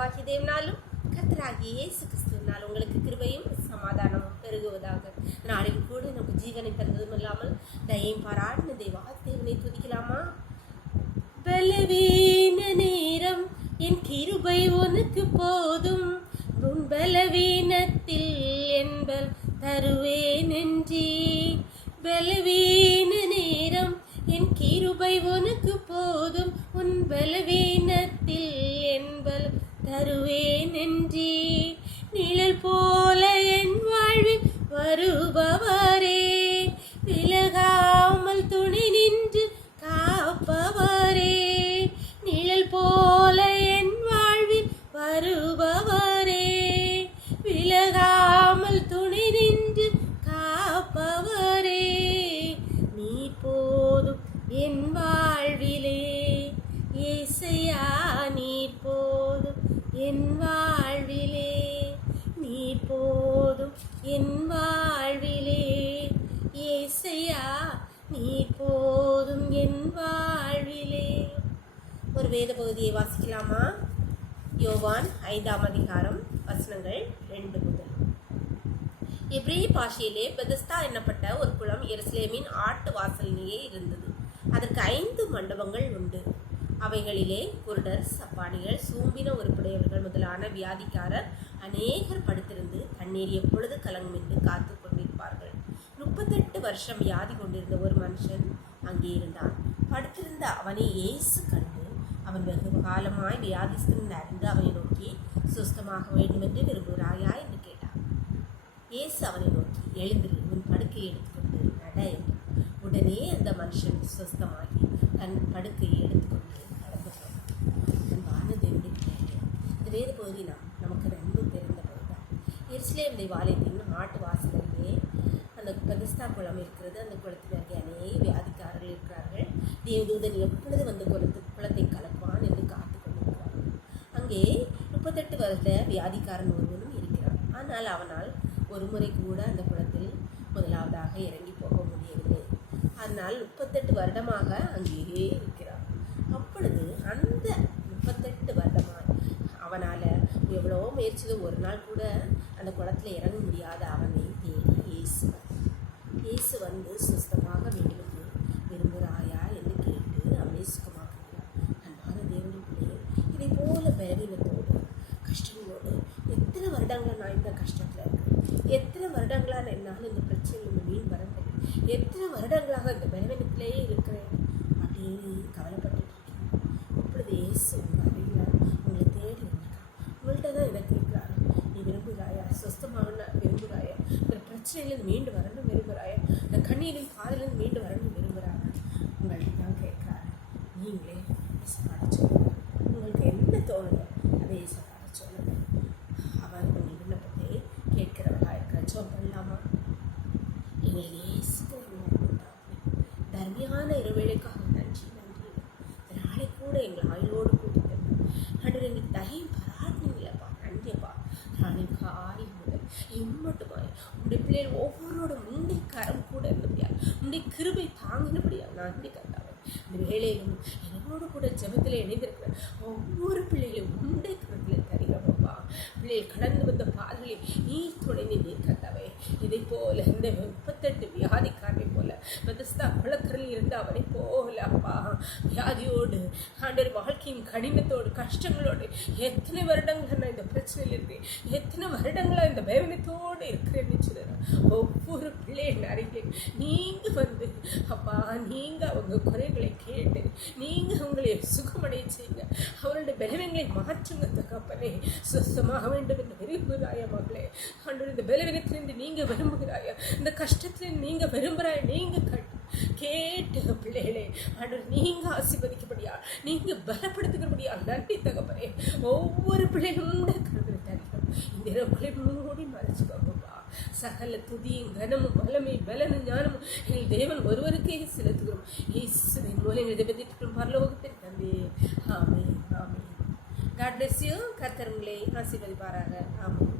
பிதாவாகிய தேவனாலும் கர்த்தராகிய இயேசு கிறிஸ்துவினால் உங்களுக்கு கிருபையும் சமாதானமும் பெருகுவதாக. நாளைக்கு கூட நமக்கு ஜீவனை தந்ததும் இல்லாமல் தயையும் பாராட்டின தேவனை துதிக்கலாமா? பலவீன நேரம் என் கிருபை உனக்கு போதும், உன் பலவீனத்தில் என்பல் தருவேன் என்றே. பலவீன நேரம் என் கிருபை உனக்கு போதும், உன் பலவீனத்தில் என்பல் தருவேன் என்றே. நிழல் போல என் வாழ்வில் வருபவரே, விலகாமல் துணை நின்று காப்பவரே. நிழல் போல என் வாழ்வில் வருபவரே, விலகாமல் துணை நின்று காப்பவரே. நீ போதும் என் வாழ்விலே இயேசையா, நீ போதும் என் வாழ்விலே, நீ போதும் என் வாழ்விலே இயேசையா, நீ போதும் என் வாழ்விலே. ஒரு வேத பகுதியை வாசிக்கலாமா? யோவான் 5ஆம் அதிகாரம் வசனங்கள் 2 முதல். எபிரேய பாஷையிலே பெதஸ்தா என்னப்பட்ட ஒரு குளம் எருசலேமின் ஆட்டு வாசலிலேயே இருந்தது. அதற்கு 5 மண்டபங்கள் உண்டு. அவைகளிலே குருடர், சப்பானிகள், சூம்பின உருப்புடையவர்கள் முதலான வியாதிக்காரர் அநேகர் படுத்திருந்து தண்ணீர் எப்பொழுது கலங்கும் என்று காத்து கொண்டிருப்பார்கள். 38 வருஷம் வியாதி கொண்டிருந்த ஒரு மனுஷன் அங்கே இருந்தான். படுத்திருந்த அவனை இயேசு கண்டு அவன் வெகு காலமாய் வியாதிஸ்தன் அறிந்து அவனை நோக்கி, சுஸ்தமாக வேண்டும் என்று விரும்புகிறாயா என்று கேட்டான். இயேசு அவனை நோக்கி, எழுந்திரு, உன் படுக்கையை எடுத்துக்கொண்டு நட என்றார். உடனே அந்த மனுஷன் சுஸ்தமாகி தன் படுக்கையை எடுத்துக்கொண்டு நடந்து போனான். அன்பான தேவனுடைய பிள்ளைகளே, இந்த வேத பகுதி நமக்கு ரொம்ப தெரிந்த பகுதிதான். எருசலேம் தேவாலயத்தின் ஆட்டு வாசலிலே அந்த பெதஸ்தா குளம் இருக்கிறது. அந்த குளத்தில் அநேக வியாதிக்காரர்கள் இருக்கிறார்கள். தேவதூதன் எப்பொழுது வந்து குளத்தை கலப்பான் என்று காத்து கொண்டிருக்கிறார்கள். அங்கே 38 வருட வியாதிக்காரன் ஒருவனும் இருக்கிறான். ஆனால் அவனால் ஒரு முறை கூட அந்த குளத்தில் முதலாவதாக இறங்கி போக முடியவில்லை. அதனால் 38 வருடமாக அங்கேயே இருக்கிறான். அப்பொழுது அந்த 38 வருடமாக அவனால் எவ்வளோ முயற்சியோ ஒரு நாள் கூட அந்த குளத்தில் இறங்க முடியாத அவனை தேடி இயேசு வந்து சுஸ்தமாக வேண்டும் என்று விரும்புகிறாயா என்று கேட்டு அவனை சுகமாக்குகிறார். அன்பான தேவனுடைய பிள்ளையே, இதை போல பலவீனத்தோடு கஷ்டங்களோடு எத்தனை வருடங்களா நான் இந்த கஷ்டத்தில் இருக்கிறேன், எத்தனை வருடங்களாக என்னால் இந்த பிரச்சனையில் மீன் வர முடியும், எத்தனை வருடங்களாக இந்த பலவீனத்திலேயே இருக்கிறேன் அப்படின்னு கவலைப்பட்டு இருக்கேன். இப்பொழுது இயேசு உங்களை தேடி வந்திருக்கான். உங்கள்கிட்ட தான் எனக்கு இருக்கிறார். நீ விரும்புகிறாயா? சொஸ்தமாக விரும்புகிறாயா? இந்த பிரச்சனையிலேருந்து மீண்டு வரணும் விரும்புகிறாயா? இந்த கண்ணீரின் காதலிருந்து மீண்டு வரணும் விரும்புகிறாங்க. உங்கள்கிட்ட தான் கேட்குறாரு. நீங்களே இயேசுவாட சொல்லுங்கள். உங்களுக்கு என்ன தோணுதோ அதை இயேசுவாட சொல்லுங்கள். அவர் உங்கள் விண்ணப்பத்தை கேட்கிறவர்களாக இருக்கிற ஜெபம் பண்ணலாமா? எங்களை தர்மியான இருவேளைக்காக நன்றி. நாளை கூட எங்கள் ஆயுளோடு கூட்டிட்டு அன்று எங்களுக்கு தகையும் பாராட்டினீங்களப்பா, நன்றியப்பா. நாளை காலை முதல் இம்மட்டுமாய் உங்களுடைய பிள்ளைகள் ஒவ்வொருவரோட முந்தை கரம் கூட இருந்தபடியா, உங்களுடைய கிருபை தாங்கினபடியா நன்றி கர்த்தாவே. இந்த வேளையிலும் என்னோடு கூட ஜெபத்தில் இணைந்திருக்கிற ஒவ்வொரு பிள்ளைகளும் உங்களுடைய கரத்தில் தருகிறப்பா. பிள்ளைகள் கடந்து வந்த பாதைகளை நீ துணை நீர் கர்த்தாவே. இதை போல இந்த 38 வியாதிக்காரனை போல பெதஸ்தா குளக்கரையில் இருந்த அவனை போல அப்பா வியாதியோடு ஆண்டவர் வாழ்க்கையின் கடினத்தோடு கஷ்டங்களோடு எத்தனை வருடங்கள் நான் இந்த பிரச்சனையில் இருக்கேன், எத்தனை வருடங்களாக இந்த பயவனத்தோடு இருக்கிறேன்னு சொல்லுறேன். ஒவ்வொரு பிள்ளைகள் அருகே நீங்கள் வந்து அப்பா நீங்கள் அவங்க குறைகளை கேட்டு நீங்கள் உங்களை சுகமடைய செய்யுங்க. அவருடைய பலவீனங்களை மாற்றுங்க தகப்பனே. சுத்தமாக வேண்டும் என்று விரும்புகிறாயா மகளே? ஆண்டவர் இந்த பலவீனத்திலிருந்து நீங்கள் விரும்புகிறாயா? இந்த கஷ்டத்திலிருந்து நீங்கள் விரும்புகிறாயா? நீங்கள் கேட்டு பிள்ளைகளே ஆண்டவர் நீங்கள் ஆசீர்வதிக்கப்படியா, நீங்கள் பலப்படுத்துகிறபடியா நன்றி தகப்பனே. ஒவ்வொரு பிள்ளைகளும் கருத்தில் தருகிறோம். இந்த இரவுகளை மூடி மறைச்சுக்கோங்கப்பா. சகல துதியும் கனமும் வல்லமை பலனும் ஞானமும் எங்கள் தேவன் ஒருவருக்கே செலுத்துகிறோம். இயேசுவின் மூலம் எழுதியிருக்கும் பரலோகத்தின் தந்தை. ஆமென், ஆமென். God bless you. கர்த்தர் உங்களை ஆசீர்வதிப்பாராக. ஆமென்.